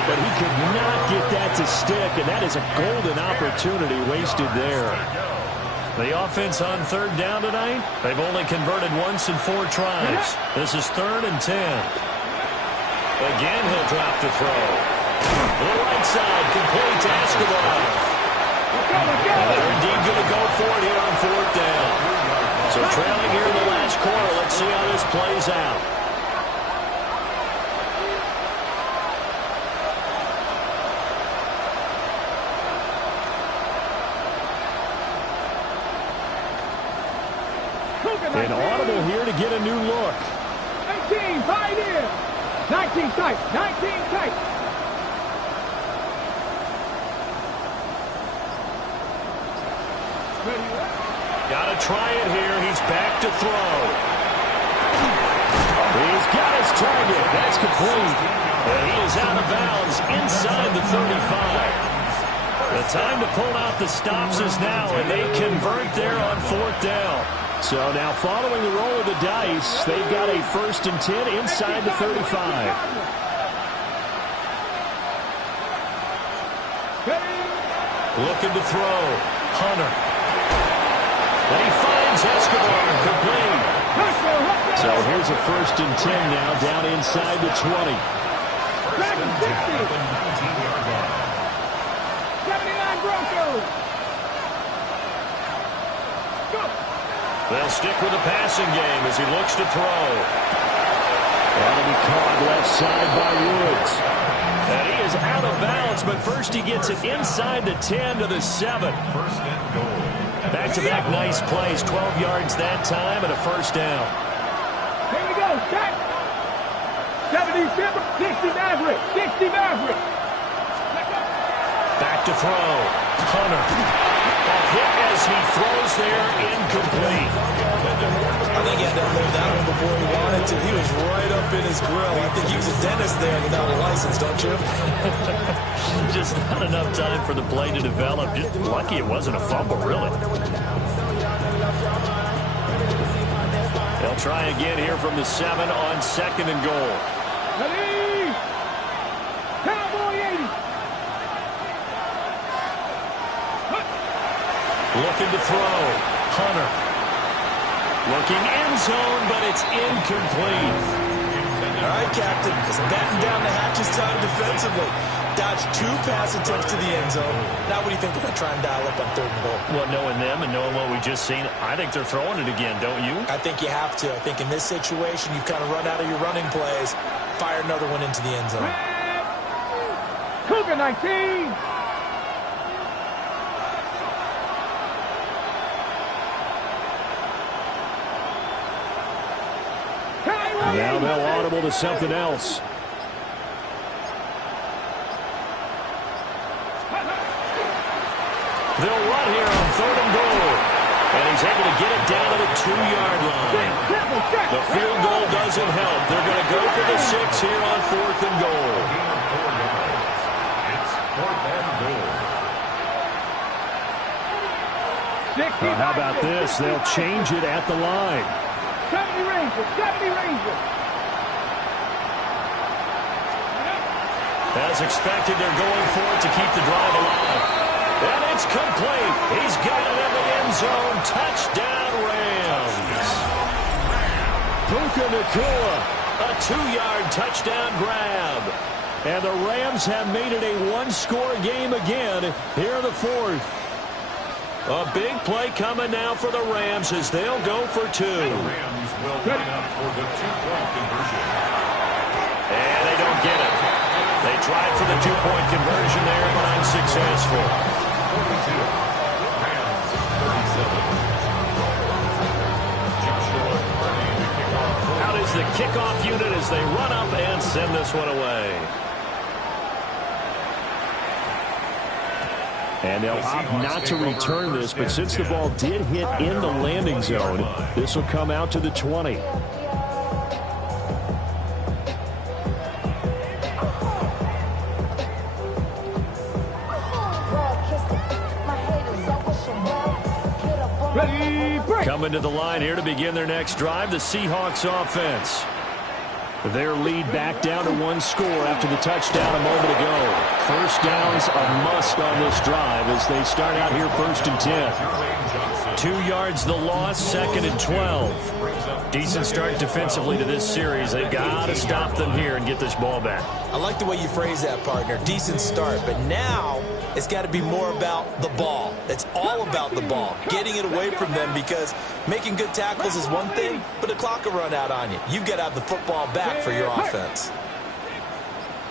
but he could not get that to stick, and that is a golden opportunity wasted there. The offense on third down tonight, they've only converted once in 4 tries. This is 3rd and 10. Again, he'll drop to throw. To the right side, complete to Escobar. And they're indeed going to go for it here on 4th down. So trailing here in the last quarter, let's see how this plays out. An audible here to get a new look. 18, Pioneer. 19 tight, 19 tight. Got to try it here. He's back to throw. He's got his target. That's complete. And he is out of bounds inside the 35. The time to pull out the stops is now, and they convert there on 4th down. So now following the roll of the dice, they've got a 1st and 10 inside the 35. Looking to throw. Hunter. And he finds Escobar complete. So here's a 1st and 10 now down inside the 20. 79 Broncos. They'll stick with the passing game as he looks to throw. That'll be caught left side by Woods. And he is out of bounds, but first he gets it inside the 10 to the 7. 1st and goal. Back-to-back nice plays, 12 yards that time and a 1st down. Here we go, set. 70 Timber, 60 Maverick, 60 Maverick. Back to throw. Hunter. A hit as he throws there, incomplete. I think he had to hold that one before he wanted to. He was right up in his grill. I think he was a dentist there without a license, don't you? Just not enough time for the play to develop. Just lucky it wasn't a fumble, really. They'll try again here from the 7 on 2nd and goal. Ready? Cowboy 80. looking to throw. Hunter. Looking end zone, but it's incomplete. All right, Captain. Just batten down the hatches time defensively. Dodged 2 pass attempts to the end zone. Now what do you think they're going to try and dial up on 3rd and goal? Well, knowing them and knowing what we just seen, I think they're throwing it again, don't you? I think you have to. I think in this situation, you kind of run out of your running plays, fire another one into the end zone. Cougar 19. Now they'll audible to something else. They'll run here on 3rd and goal. And he's able to get it down to the 2-yard line. The field goal doesn't help. They're going to go for the 6 here on 4th and goal. It's 4th and goal. How about this? They'll change it at the line. 70 Rangers, 70 Rangers. As expected, they're going for it to keep the drive alive. And it's complete. He's got it in the end zone. Touchdown, Rams. Puka Nacua, a 2-yard touchdown grab. And the Rams have made it a 1-score game again here in the 4th. A big play coming now for the Rams as they'll go for 2. The Rams will line up for the 2-point conversion. And they don't get it. They tried for the 2-point conversion there, but unsuccessful. 42. Rams 37. Out is the kickoff unit as they run up and send this one away. And they'll opt not to return this, but since the ball did hit in the landing zone, this will come out to the 20. Coming to the line here to begin their next drive, the Seahawks offense. Their lead back down to 1 score after the touchdown a moment ago. First down's a must on this drive as they start out here 1st and 10. 2 yards the loss, 2nd and 12. Decent start defensively to this series. They've got to stop them here and get this ball back. I like the way you phrase that, partner. Decent start, but now it's got to be more about the ball. It's all about the ball, getting it away from them, because making good tackles is one thing, but the clock will run out on you. You've got to have the football back for your offense.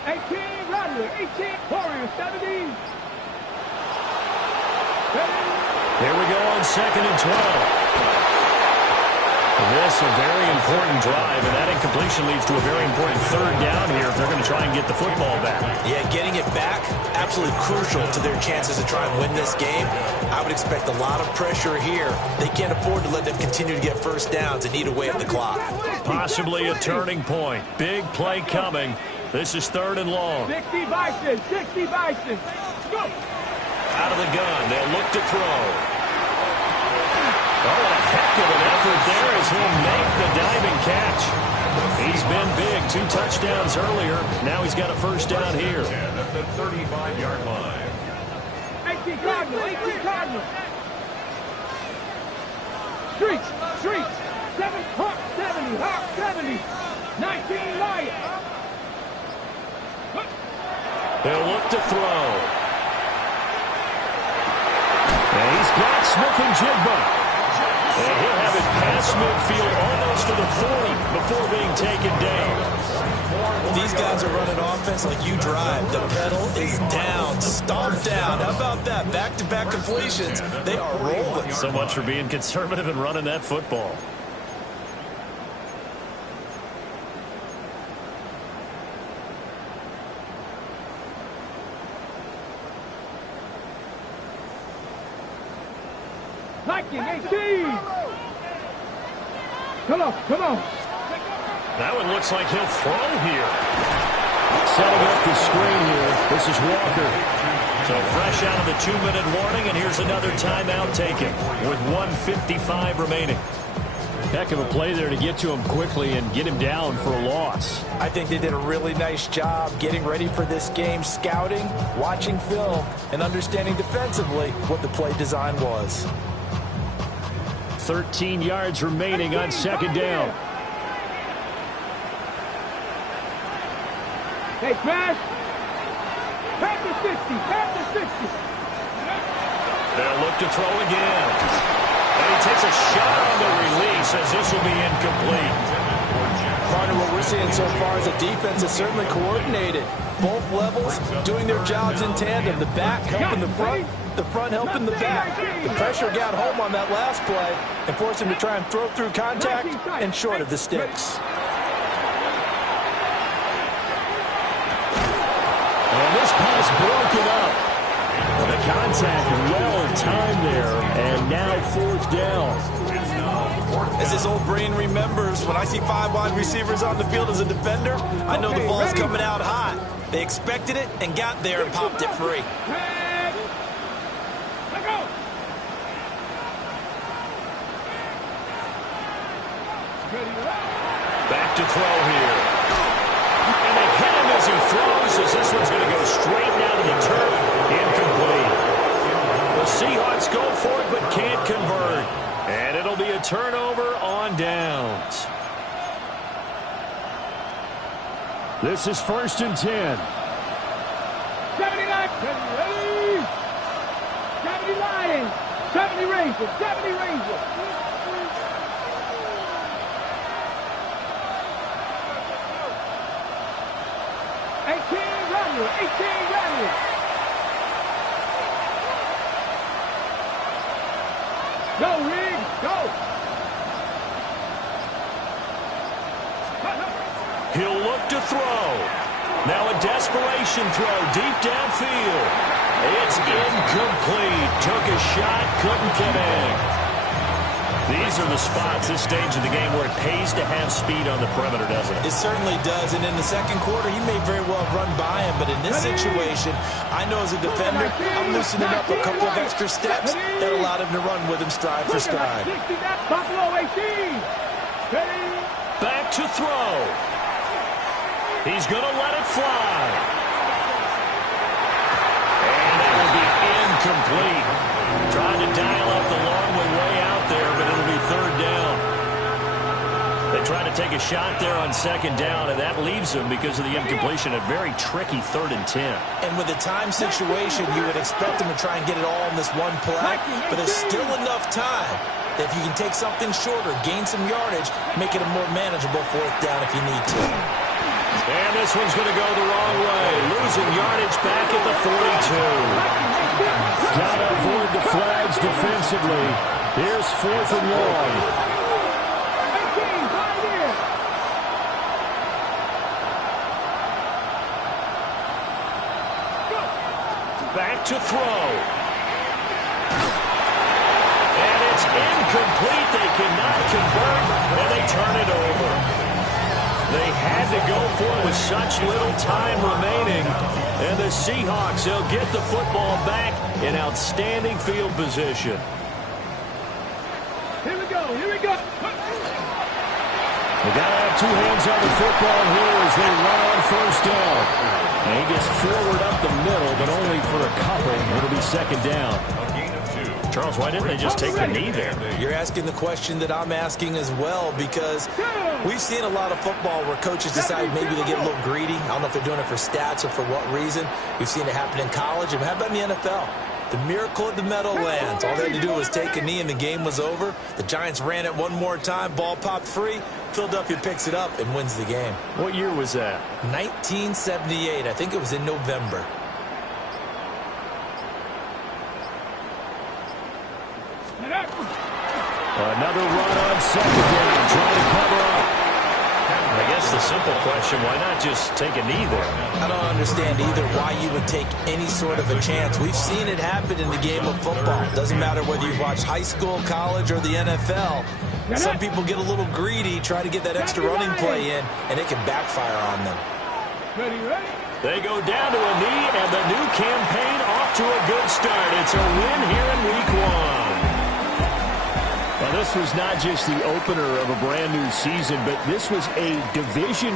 18 Rattler, 18 Warriors, 70. Here we go on 2nd and 12. This a very important drive, and that incompletion leads to a very important 3rd down here if they're going to try and get the football back. Yeah, getting it back, absolutely crucial to their chances to try and win this game. I would expect a lot of pressure here. They can't afford to let them continue to get first downs and eat away at the clock. Possibly a turning point. Big play coming. This is 3rd and long. 60 Bison, 60 Bison. Go. Out of the gun, they'll look to throw. Oh, a heck of an effort there as he'll make the diving catch. He's been big, 2 touchdowns earlier. Now he's got a first down here. 10 at the 35-yard line. 18 Cardinal, 18 Cardinal. Streets, 7 Hawk 70, Hawk 70. 19 Lion. They'll look to throw. And he's got Smith and Jigba. And he'll have it past midfield almost to the 40 before being taken down. These guys are running offense like you drive. The pedal is down, stomped down. How about that? Back-to-back completions. They are rolling. So much for being conservative and running that football. Viking 18. Come on. That one looks like he'll throw here. Setting up the screen here. This is Walker. So fresh out of the 2-minute warning, and here's another timeout taken with 1:55 remaining. Heck of a play there to get to him quickly and get him down for a loss. I think they did a really nice job getting ready for this game, scouting, watching film, and understanding defensively what the play design was. 13 yards remaining on second down. Hey, pass. Pass to 60. Pass to 60. They'll look to throw again. And he takes a shot on the release as this will be incomplete. Partner, what we're seeing so far is the defense is certainly coordinated. Both levels doing their jobs in tandem. The back helping the front helping the back. The pressure got home on that last play and forced him to try and throw through contact and short of the sticks. And this pass broken up. The contact well timed there, and now fourth down. As his old brain remembers, when I see 5 wide receivers on the field as a defender, I know the ball's coming out hot. They expected it and got there and popped it free. Back to throw here. And they hit him as he throws, as this one's going to go straight down to the turf. Incomplete. The Seahawks go for it but can't convert. And it'll be a turnover on downs. This is 1st and 10. 79, 70, 70 Lions, 70 Rangers, 70 Rangers. Go, Riggs, go! He'll look to throw. Now a desperation throw deep downfield. It's incomplete. Took a shot, couldn't connect. These are the spots, this stage of the game, where it pays to have speed on the perimeter, doesn't it? It certainly does, and in the second quarter, he may very well run by him, but in this situation, I know as a defender, I'm loosening up a couple of extra steps that allowed him to run with him stride for stride. Back to throw. He's going to let it fly. And that will be incomplete. Trying to dial up the long way out there, but it'll be third down. They try to take a shot there on second down, and that leaves them, because of the incompletion, a very tricky 3rd and 10. And with the time situation, you would expect them to try and get it all in this one play, but there's still enough time that if you can take something shorter, gain some yardage, make it a more manageable 4th down if you need to. And this one's going to go the wrong way. Losing yardage back at the 42. Got to avoid the flags defensively. Here's 4th and long. Back to throw. And it's incomplete. They cannot convert, and they turn it over. They had to go for it with such little time remaining. And the Seahawks, they'll get the football back in outstanding field position. Here we go, here we go. They got to have 2 hands on the football here as they run on 1st down. And he gets forward up the middle, but only for a couple. It'll be 2nd down. Charles, why didn't they just take the knee there? You're asking the question that I'm asking as well, because we've seen a lot of football where coaches decide maybe they get a little greedy. I don't know if they're doing it for stats or for what reason. We've seen it happen in college, and how about in the NFL? The miracle of the Meadowlands. All they had to do was take a knee, and the game was over. The Giants ran it one more time. Ball popped free. Philadelphia picks it up and wins the game. What year was that? 1978. I think it was in November. Another run on 2nd down, trying to cover up. I guess the simple question, why not just take a knee there? I don't understand either why you would take any sort of a chance. We've seen it happen in the game of football. Doesn't matter whether you've watched high school, college, or the NFL. Some people get a little greedy, try to get that extra running play in, and it can backfire on them. They go down to a knee, and the new campaign off to a good start. It's a win here in Week 1. Well, this was not just the opener of a brand new season, but this was a division